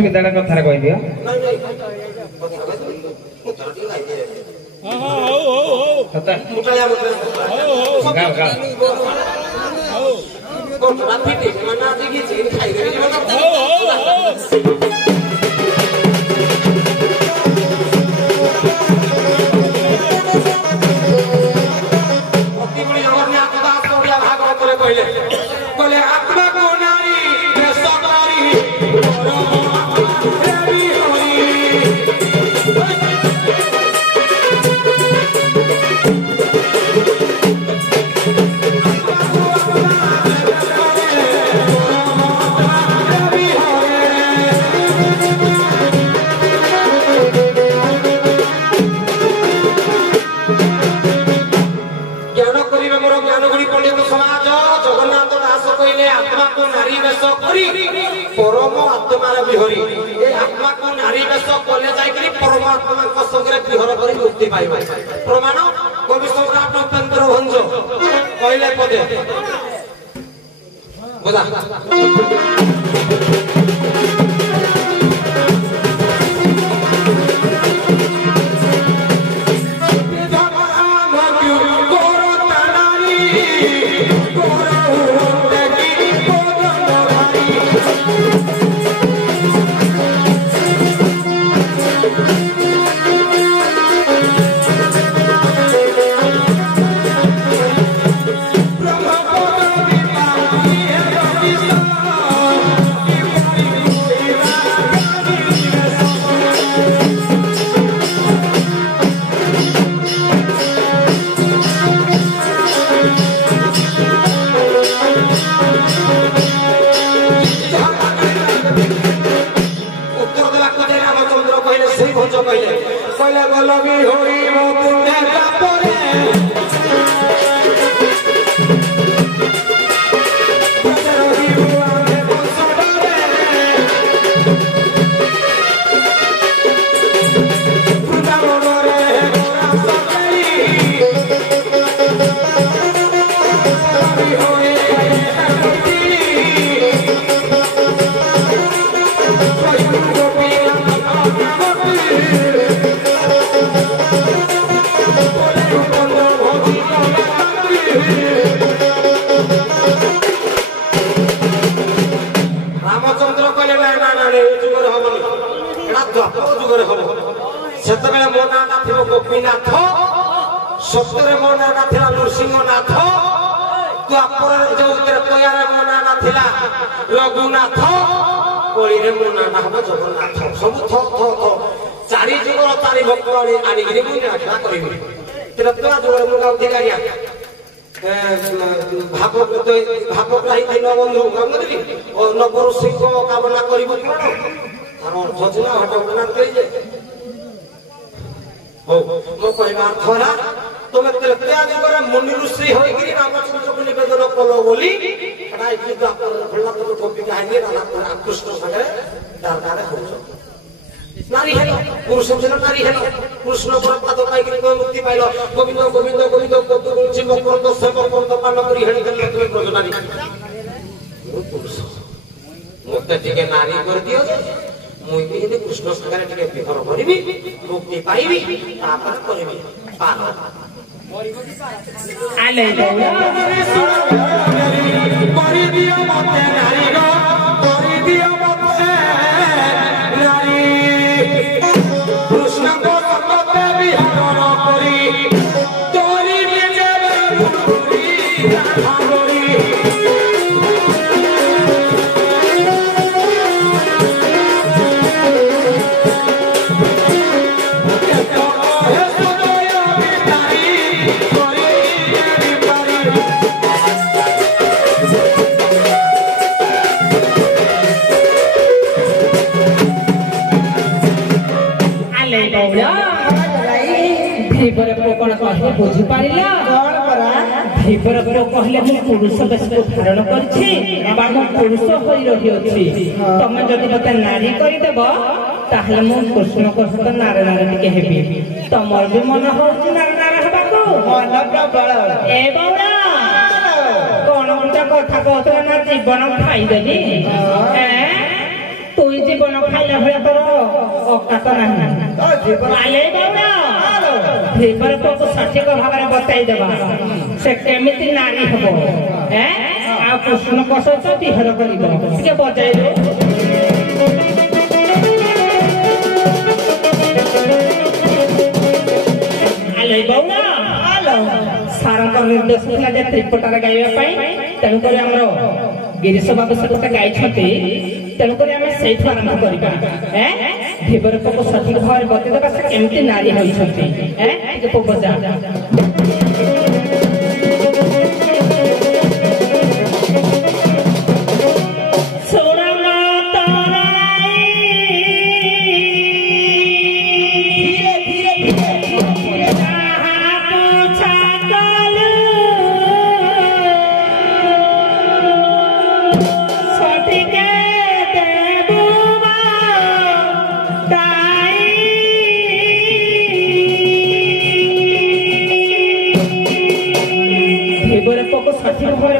ଅସୁବିଧାଟା କଥାରେ କହିଦିଅ। परम आत्मार विहरी ए आत्मा को नारी बेश कले जाई परमात्मा संगे विहर कर मुक्ति पाइब प्रमाण कवि सम्राट उपेन्द्र भंज कहले पदे बुझा गोपीनाथ सप्तरे मो ना थिला नरसिंहनाथ द्वापर जो त्रेतयार मो ना थिला रघुनाथ कोली रे मो ना हबो जगन्नाथ सब थ थ थ चारि जुगर चारि भक्त आनी गिरी मु ना करिबि त्रेतया जुगर मु गाउ थिला या भागवत राही दिन बंधु गंगदरी और नबर सिंह कामना करिबो तार भजना हटना कहि जे मो कहवा थरा तुम त्रेतया जुगर मुनि ऋषि होई गिरी रामचंद्र को निवेदन कलो बोली एटा इति भल्ला तो कॉपी कहानी राम कृष्ण संगे दरकार हो नारी है पुरुष जन नारी है कृष्ण पर पद पाई गिरी मुक्ति पाइलो गोविंद गोविंद गोविंद पद जीव कर तो सेव कर तो पालन करी हेणी कर तुम ब्रज नारी पुरुष मते टिके नारी कर दियो मुई भी कृष्ण संगे टिके विहार करिबी मुक्ति पाइबी तापर करिबी पार आले करि दियो मते नारी गो करि दियो मते नारी कृष्ण को मते विहार करी तोरी बिजर पुरी भागोरी बुझी पारिला धीपर कहले मु पुरुष बेश को धारण करछि बा मु पुरुष होई रही अछि तमे जदि मते नारी करि देबो ताहले मु कृष्ण को सत नारे नारे टिके हेबी तमर भी मन होछि नारे नारे हेबा को मन प्रबल ए बौरा कोन उल्टा कथा कहत ना जीवन खाई देबी तुई जे जीवन खाइला भले तोर औकात नहीं आले बाबा धीपर को सठिक भाव में बताई देबा से केमिति नारी हबो हैं आ कृष्ण को सहित बिहार करिबो के बजाई दो आले बाबा आलो सारंग निर्देश थिला जे त्रिपटार गाइबा पई तेनु करे हमरो गिरीश बाबू से गाई छथि तेनु करे हम सेठ आरंभ करिबा हैं धीपर को सठिक भाव में बताई देबा से केमिति नारी होई छथि हैं के को बजा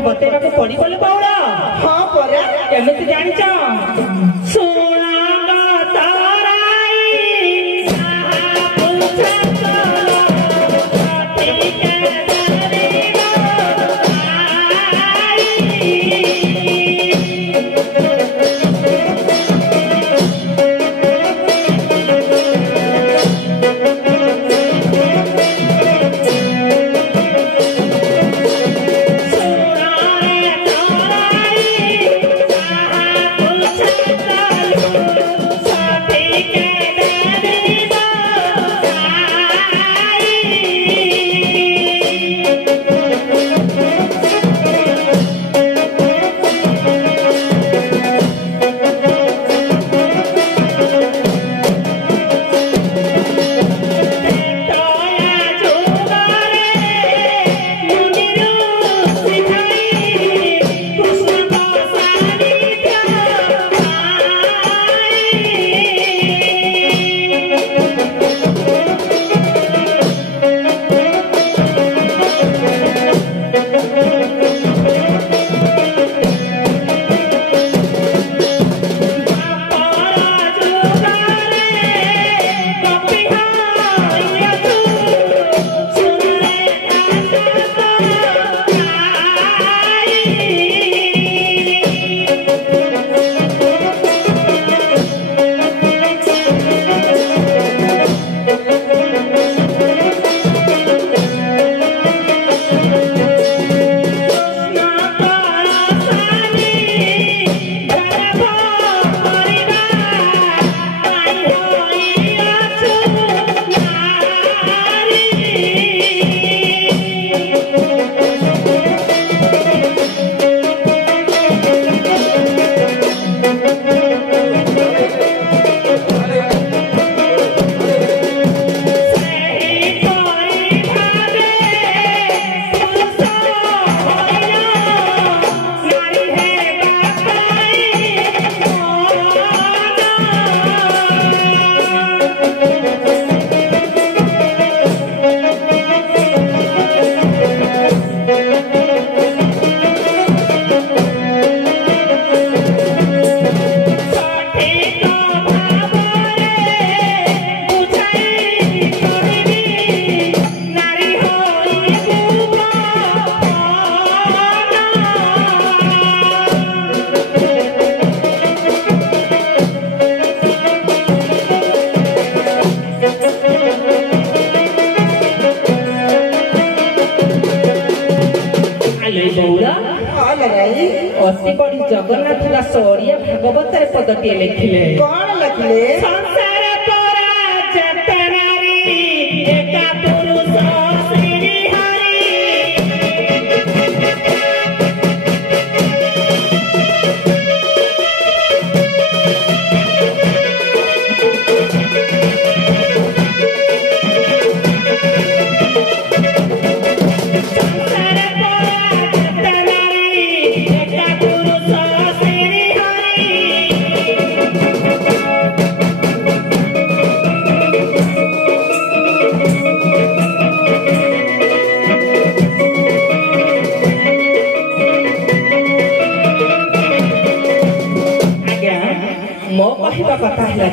बतेबा को पड़ी बोले बाउला हां परा केमिति जानि छ सोना गा ताराई आहा पूछा चलो ठीक है अति बड़ी जगन्नाथ दास ओडिया भागवत पदटी लिखिले कौन लिखिले संसार तोरा जतनारी एका पुरुष श्री हरि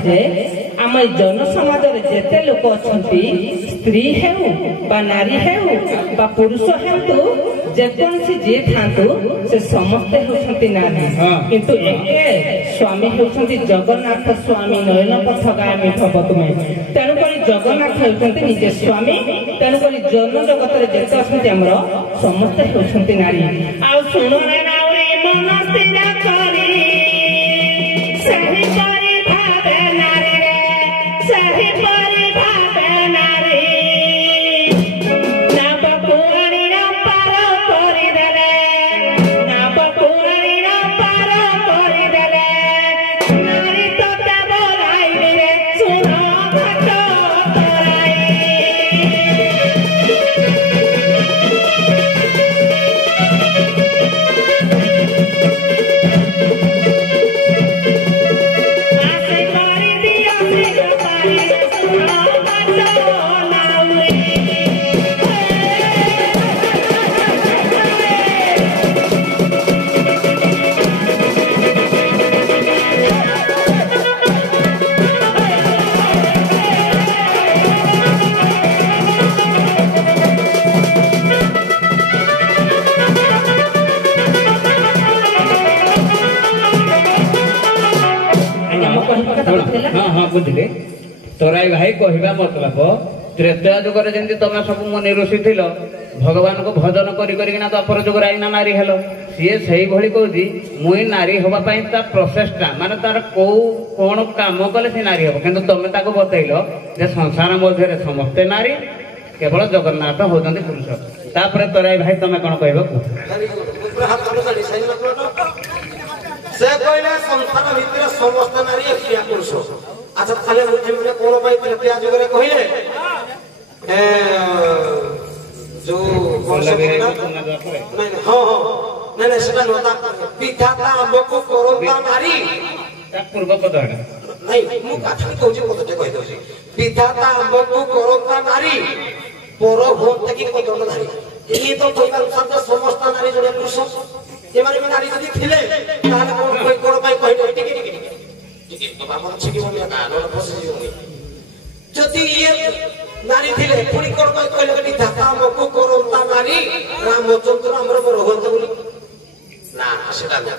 जे आम जन समाज जेते लोक अच्छी स्त्री हेउ बा नारी हेउ बा पुरुष हेतु जेकोसी जी थांतु से समस्ते होती नारी किंतु एके स्वामी होती जगन्नाथ स्वामी नयन पथगामी भव तुमे तेणुक जगन्नाथ होती निजे स्वामी तेणुक जन जगत जेते अच्छे आमर समस्ते होती नारी आ शुणु मन स्थिर करी सही परि भावे नारी रे सही परि भावे नारी ना बपुआणी न पार करि देले ना बपुआणी न पार करि देले नारी तो बोलाई रे सुन घाट तराई बुझे तोराई भाई कहवा मतलब त्रेतया जुग जमी तुम सब मुनि ऋषि थिल भगवान को भजन करना द्वापर जुग आईना नारी हेल सी से भली कहूँ मुई नारी हवाई प्रोसेसटा माने तार कौन काम कले सी नारी हम कि तुम बतैल जे संसार मध्य समस्ते नारी केवल जगन्नाथ होती पुरुष तापर तोराई भाई तुम कौन कह से कहले संसार भितर समस्त नारी एकिया पुरुष अच्छा थाले मुझे मने कोन पाई त्रेतया जुग रे कहिले जो नहीं हां हां नहीं सेटा नता विधाता हमको करंता नारी ता पूर्व पद नहीं मु कथा कहूजी पदटे कहि दउजी विधाता हमको करंता नारी पर होत की पदन नारी ये तो कोइला शब्द समस्त नारी जने पुरुष ये माने में नारी जदी थिले ताले कोन कोन पाई कहि टिके बाबा मन छिकी मम्मी का न फसी होई जदी ये नारी थिले पुरी कोन पाई कहले कि धाता हमको करंता नारी रामचंद्र हमर रहत बोली ना सेटा ना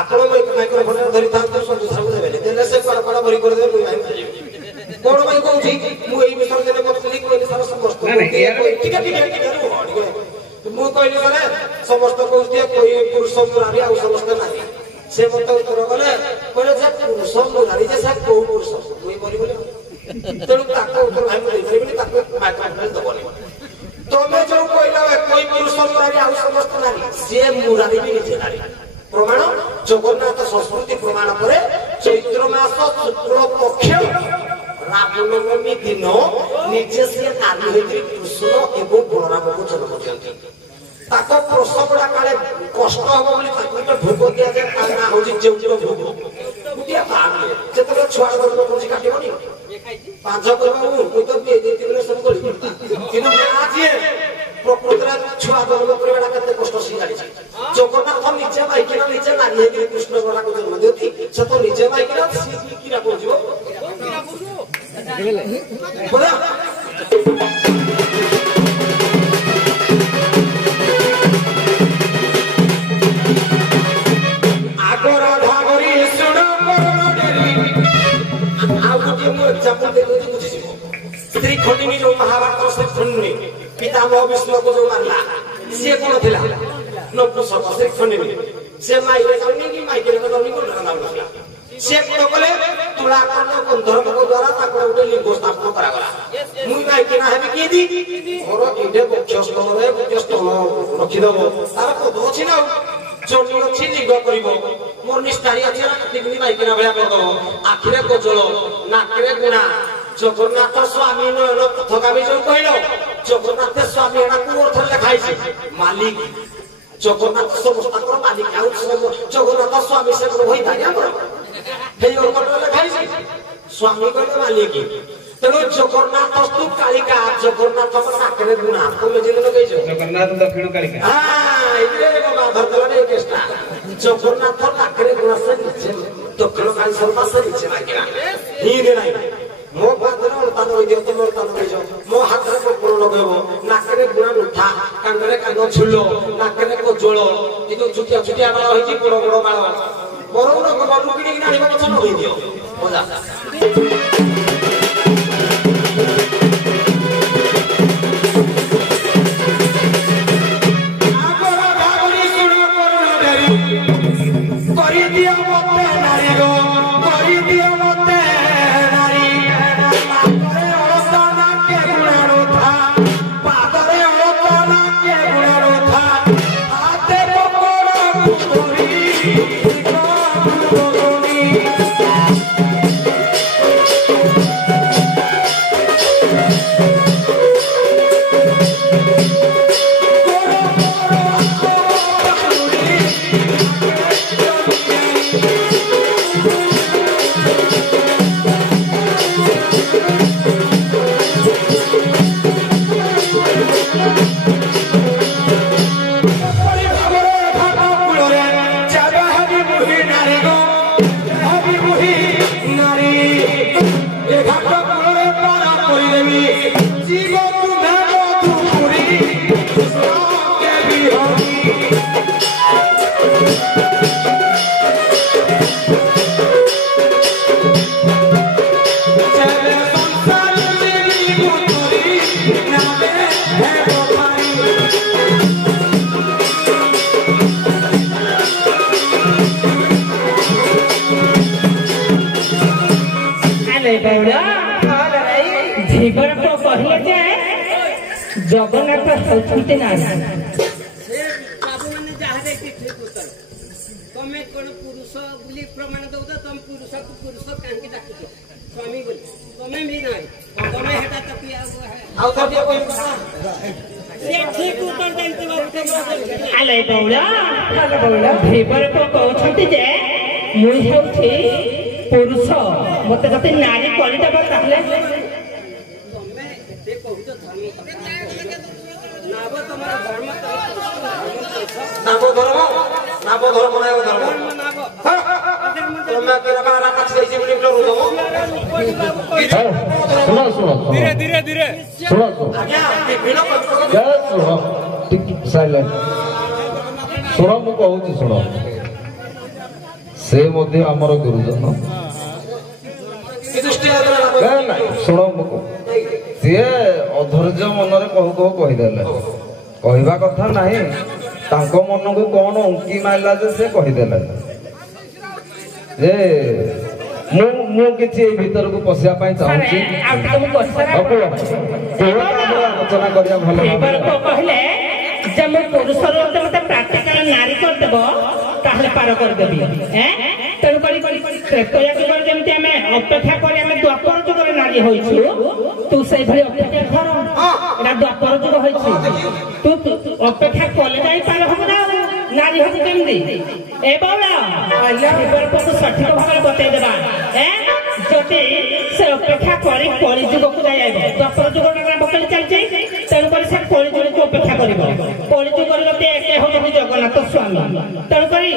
आपण माइक्रोफोन धरि थांतो सब सब देबे देले से पड़ा भरी कर देबे भाई कोन भाई कहूची मु एई विषय देले मत लिख कोइ सारा समस्त ठीक मु कहली माने समस्त कहूची कोई पुरुष नारी आ समस्त नारी से मत उत्तर गले कहले जे पुरुष नारी जे सब को पुरुष कोई बोली बोले तेणु ताको उत्तर भाई बोली बोली ताको माइक्रोफोन दबनी तमे जो कहला कोई पुरुष नारी आ समस्त नारी से मुरारी भी निजे नारी प्रमाण जगन्नाथ संस्कृति प्रमाण पर चैत्र मास शुक्ल पक्ष रामनवमी दिन निजे से नारी होती कृष्ण एवं बलराम को जन्म दियंती ताको प्रसवड़ा काले कष्ट हो बोली ताको भोग दिया जाए ता ना होजी जेउटो भोग गुटिया भाग जेतले छुआ जन्म कोजी काटिबनी पांच करबा मु तो दे देतिले सब करी किनु आज प्रकृतरा छुआ जन्म करबा केते कष्ट सी जानी जगन्नाथ निजे माइकिना निजे नारी हे कृष्ण बड़ा को जन्म देती से तो निजे माइकिना सी किरा बोलजो बोला आगरा ढागरी सुनो परमडरी आउटी मु एग्जांपल दे दो बुझी स्त्री खंडिनी जो महाभारत से खंडिनी पितामह विष्णु को जो मारला से कोन थिला नपुंसक स्त्री खंडिनी से माइले खंडिनी की माइके खंडिनी को नाम रखला से कोन कले तुलाकर्ण गंधर्व को द्वारा ताको उठे लिंग स्थापन करा गला मुई माइके ना हेबी की दी और इडे बक्षस्थल रे बक्षस्थल रखि दबो तार को दोछि ना जोनी अछि लिंग करिवो मोर निष्ठारी अछि निगनी माइके ना भया कर दबो आखिरे को जलो नाकरे गुना जगन्नाथ स्वामी नयन पथगामी जो कहलो जगन्नाथ स्वामी एना को अर्थ लिखाई छै मालिक जगन्नाथ समस्त मालिक आउ जगन्नाथ स्वामी से होई दानिया कर हे अर्थ लिखाई छै स्वामी को मालिक तेणु जगन्नाथ तु कालिका जगन्नाथ नाकरे गुना को जिले लगे जगन्नाथ दक्षिण कालिका हां इले बाबा धरतला ने केस्टा जगन्नाथ नाकरे गुना से ଦକ୍ଷିଣକାଳୀ ସର୍ବାସ ନିଚେ ଲାଗିଲା ହିଁରେ ନାହିଁ ମୋ ପାଦରେ ଅଳତା ଲଗେଇ ଦିଅ ତମେ ଅଳତା ଲଗେଇଛ ମୋ ହାତରେ କପଡ଼ ଲଗେଇବ ନାକରେ ଗୁଣା ଉଠା କାନରେ କାନ ଝୁଲ ନାକରେ କଜଳ ଏ ଯୋଉ ଛୁଟିଆ ଛୁଟିଆ ବାଳ ହେଇଛି ବଡ ବଡ ବାଳ ବରଉଣ ଗଲୁ କିଣିକି ଆଣିବ ଗଛ ଲଗେଇ ଦିଅ ମଜା ଜଗନ୍ନାଥ ହେଉଛନ୍ତି ନାରୀ ତମେ କଣ ପୁରୁଷ ବୋଲି ପ୍ରମାଣ ଦଉଛ ତମେ ପୁରୁଷକୁ ପୁରୁଷ କାହିଁକି ଡାକୁଛ ସ୍ୱାମୀ ବୋଲି ତମେ ବି ନାହିଁ ତମେ ହେଟା ତ କହୁଛନ୍ତି ଯେ ମୁଁ ହେଉଛି ପୁରୁଷ ମତେ ଯଦି ନାରୀ କରିଦେବ ତାହେଲେ ଶୁଣ ମୁଁ କହୁଛି ଶୁଣ ସେ ମଧ୍ୟ ଆମର ଗୁରୁଜନ ଶୁଣ ମୁଁ ସିଏ ଅଧୈର୍ଯ୍ୟ ମନରେ କହୁ କହୁ କହିଦେଲେ କହିବା କଥା ନାହିଁ ତାଙ୍କ ମନକୁ କଣ ଉଙ୍କି ମାରିଲା ଯେ ସେ କହିଦେଲେ ଯେ ମୁଁ କିଛି ଏଇ ଭିତରକୁ ପଶିବା ପାଇଁ ଚାହୁଁଛି ଆଲୋଚନା କରିବା ଭଲ କହିଲେ ଯେ ମୁଁ ପୁରୁଷର ମତେ ପ୍ରାକ୍ଟିକାଲ ନାରୀ କରିଦେବ ତାହେଲେ ପାର କରିଦେବି ତେଣୁକରି ଯେମିତି ଆମେ ଅପେକ୍ଷା କରି ଆମେ ଦ୍ୱାପର ଯୁଗରେ ନାରୀ ହୋଇଛୁ ତୁ ସେଇଭଳି ଅପେକ୍ଷା କର ଏଟା ଦ୍ୱାପର ଯୁଗ ହୋଇଛି ତୁ ଅପେକ୍ଷା କଲେ ଯାଇ ପାର ହବ ନା ନାରୀ ହବୁ କେମିତି ଏ ସଠିକ ଭାବରେ ବତେଇଦେବା ଯଦି ସେ ଅପେକ୍ଷା କରି କଳି ଯୁଗକୁ ଯାଇ ଆଇବ ଦ୍ୱାପର ଯୁଗ ବକେଇ ଚାଲିଛି ତେଣୁକରି ସେ କଳି ଯୁଗକୁ ଅପେକ୍ଷା କରିବ କଳି ଯୁଗରେ ଯଦି ଏକେ ହଉଛନ୍ତି ଜଗନ୍ନାଥ ସ୍ୱାମୀ ତେଣୁକରି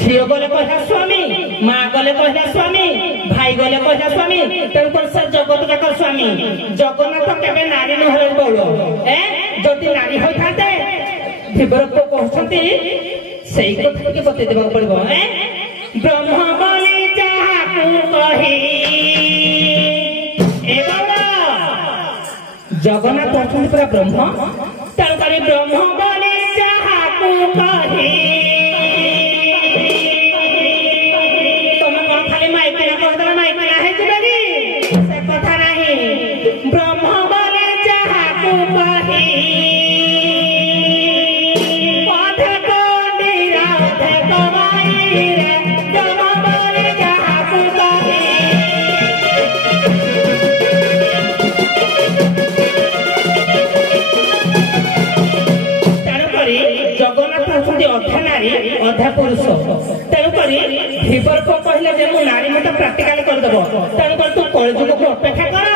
ଝିଅ ଗଲେ କହିଲା ସ୍ୱାମୀ ମା ଗଲେ କହିଲା ସ୍ୱାମୀ ଭାଇ ଗଲେ କହିଲା ସ୍ୱାମୀ ତେଣୁକରି ସେ ଜଗତ ଯାକ ସ୍ୱାମୀ ଜଗନ୍ନାଥ କେବେ ନାରୀ ନହେଲେ ବଉଳ ଯଦି ନାରୀ ହୋଇଥାନ୍ତେ ଧୀବର କହୁଛନ୍ତି ସେଇ କଥା ଟିକେ ବତେଇ ଦେବାକୁ ପଡିବ ବ୍ରହ୍ମ ବୋଲି ଯାହାକୁ କହି ଜଗନ୍ନାଥ ଅଛନ୍ତି ପୁରା ବ୍ରହ୍ମ ତେଣୁକରି ବ୍ରହ୍ମ ବୋଲି ଯାହାକୁ କହି ତମେ କଣ ଖାଲି ମାଇକିନା କହିଦେଲେ ମାଇକିନା ହେଇଯିବେ କି ସେ କଥା ନାହିଁ ବ୍ରହ୍ମ ବୋଲି ଯାହାକୁ କହି ଅଧା ନାରୀ ଅଧା ପୁରୁଷ ତେଣୁକରି ଧୀବରକୁ କହିଲେ ଯେ ମୁଁ ନାରୀ ମତେ ପ୍ରାକ୍ଟିକାଲ କରିଦେବ ତେଣୁକରି ତୁ କଳିଯୁଗକୁ ଅପେକ୍ଷା କର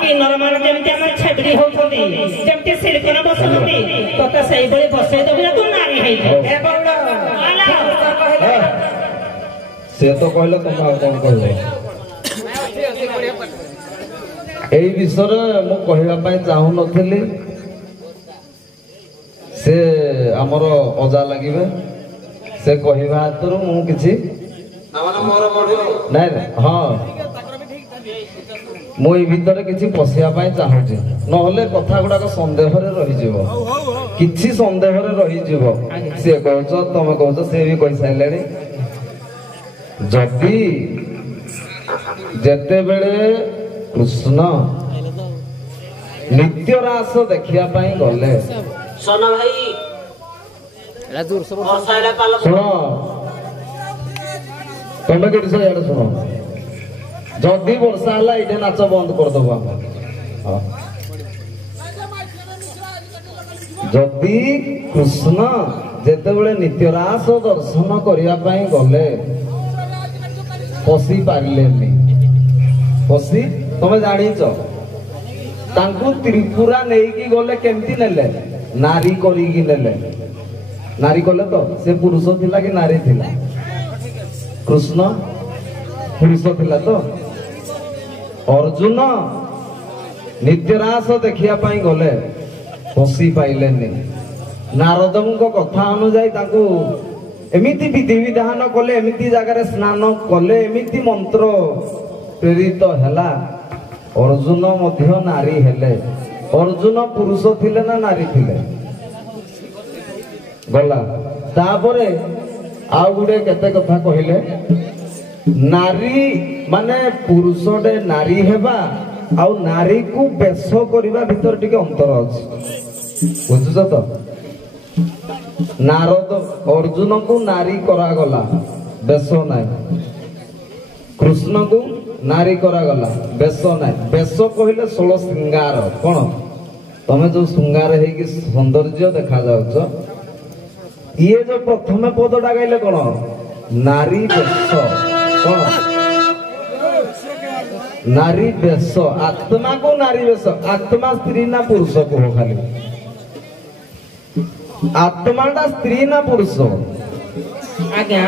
କି ନରମାନ ଯେମିତି ଆମର ଛେବଡ଼ି ହଉଛନ୍ତି ଯେମିତି ସିଲିକନ ବସୁଛନ୍ତି ତତେ ସେଇଭଳି ବସେଇ ଦେବୁ ଯେ ତୁ ନାରୀ ହେଇଯିବ ସେ ତ କହିଲେ ତମେ ଆଉ କଣ କହିବ? ଏଇ ବିଷୟରେ ମୁଁ କହିବା ପାଇଁ ଚାହୁଁନଥିଲି। ସେ ଆମର ଅଜା ଲାଗିବେ, ସେ କହିବା ହାତରୁ ମୁଁ କିଛି ନାଇଁ ହଁ ମୁଁ ଏଇ ଭିତରେ କିଛି ପଶିବା ପାଇଁ ଚାହୁଁଛି, ନହେଲେ କଥା ଗୁଡାକ ସନ୍ଦେହରେ ରହିଯିବ, କିଛି ସନ୍ଦେହରେ ରହିଯିବ। ସିଏ କହୁଛ ତମେ କହୁଛ, ସେ ବି କହିସାରିଲେଣି। ଯଦି ଯେତେବେଳେ କୃଷ୍ଣ ନିତ୍ୟ ରାସ ଦେଖିବା ପାଇଁ ଗଲେ, ଶୁଣ ଭାଇ ଶୁଣ ତମେ କେଠି ଇଆଡେ ଶୁଣ, ଯଦି ବର୍ଷା ହେଲା ଏଇଠି ନାଚ ବନ୍ଦ କରିଦବ ଆମେ। ଯଦି କୃଷ୍ଣ ଯେତେବେଳେ ନିତ୍ୟରାସ ଦର୍ଶନ କରିବା ପାଇଁ ଗଲେ ପଶି ପାରିଲେନି। ପଶି ତମେ ଜାଣିଛ ତାଙ୍କୁ ତ୍ରିପୁରା ନେଇକି ଗଲେ କେମିତି ନେଲେ? ନାରୀ କରିକି ନେଲେ। ନାରୀ କଲେ ତ ସେ ପୁରୁଷ ଥିଲା କି ନାରୀ ଥିଲା? କୃଷ୍ଣ ପୁରୁଷ ଥିଲା ତ। ଅର୍ଜୁନ ନିତ୍ୟରାସ ଦେଖିବା ପାଇଁ ଗଲେ ପଶି ପାଇଲେନି। ନାରଦଙ୍କ କଥା ଅନୁଯାୟୀ ତାଙ୍କୁ ଏମିତି ବିଧି ବିଧାନ କଲେ, ଏମିତି ଜାଗାରେ ସ୍ନାନ କଲେ, ଏମିତି ମନ୍ତ୍ର ପ୍ରେରିତ ହେଲା, ଅର୍ଜୁନ ମଧ୍ୟ ନାରୀ ହେଲେ। ଅର୍ଜୁନ ପୁରୁଷ ଥିଲେ ନା ନାରୀ ଥିଲେ? ଗଲା। ତାପରେ ଆଉ ଗୋଟେ କେତେ କଥା କହିଲେ, ନାରୀ ମାନେ ପୁରୁଷଟେ ନାରୀ ହେବା ଆଉ ନାରୀକୁ ବେଶ କରିବା ଭିତରେ ଟିକେ ଅନ୍ତର ଅଛି, ବୁଝୁଛ ତ? ନାରଦ ଅର୍ଜୁନକୁ ନାରୀ କରାଗଲା, ବେଶ ନାହିଁ। କୃଷ୍ଣକୁ ନାରୀ କରାଗଲା, ବେଶ ନାହିଁ। ବେଶ କହିଲେ 16 ଶୃଙ୍ଗାର। କଣ ତମେ ଯୋଉ ଶୃଙ୍ଗାର ହେଇକି ସୌନ୍ଦର୍ଯ୍ୟ ଦେଖା ଯାଉଛ, ଇଏ ଯୋଉ ପ୍ରଥମେ ପଦଟା ଗାଇଲେ କଣ? ନାରୀ ବେଶ। କଣ? ନାରୀ ବେଶ। ଆତ୍ମାକୁ ନାରୀ ବେଶ। ଆତ୍ମା ସ୍ତ୍ରୀ ନା ପୁରୁଷ କୁହ ଖାଲି? ଆତ୍ମାଟା ସ୍ତ୍ରୀ ନା ପୁରୁଷ? ଆଜ୍ଞା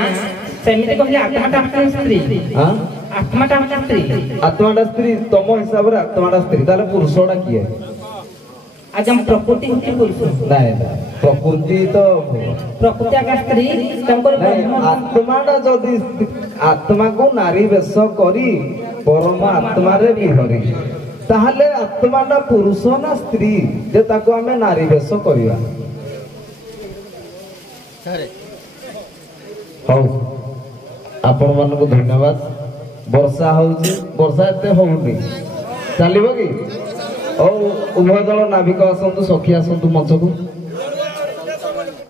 ସେମିତି କହିଲେ ଆତ୍ମାଟା ସ୍ତ୍ରୀ। ଆତ୍ମାଟା ସ୍ତ୍ରୀ। ଆତ୍ମାଟା ସ୍ତ୍ରୀ। ତମ ହିସାବରେ ଆତ୍ମାଟା ସ୍ତ୍ରୀ, ତାହେଲେ ପୁରୁଷଟା କିଏ? ଆଜ୍ଞା ପ୍ରକୃତି ହଉଛି ପୁରୁଷ। ନାଇଁ ନାଇଁ, ପ୍ରକୃତି ତ ପ୍ରକୃତି ଆଜ୍ଞା ସ୍ତ୍ରୀ। ତାଙ୍କର ଆତ୍ମାଟା ଯଦି ଆତ୍ମାକୁ ନାରୀ ବେଶ କରି ପରମ ଆତ୍ମାରେ ବିହରି, ତାହେଲେ ଆତ୍ମାଟା ପୁରୁଷ ନା ସ୍ତ୍ରୀ ଯେ ତାକୁ ଆମେ ନାରୀ ବେଶ କରିବା? ହଉ, ଆପଣ ମାନଙ୍କୁ ଧନ୍ୟବାଦ। ବର୍ଷା ହଉଛି, ବର୍ଷା ଏତେ ହଉନି, ଚାଲିବ କି? ହଉ, ଉଭୟ ଦଳ ନାବିକ ଆସନ୍ତୁ, ସଖୀ ଆସନ୍ତୁ ମଞ୍ଚକୁ।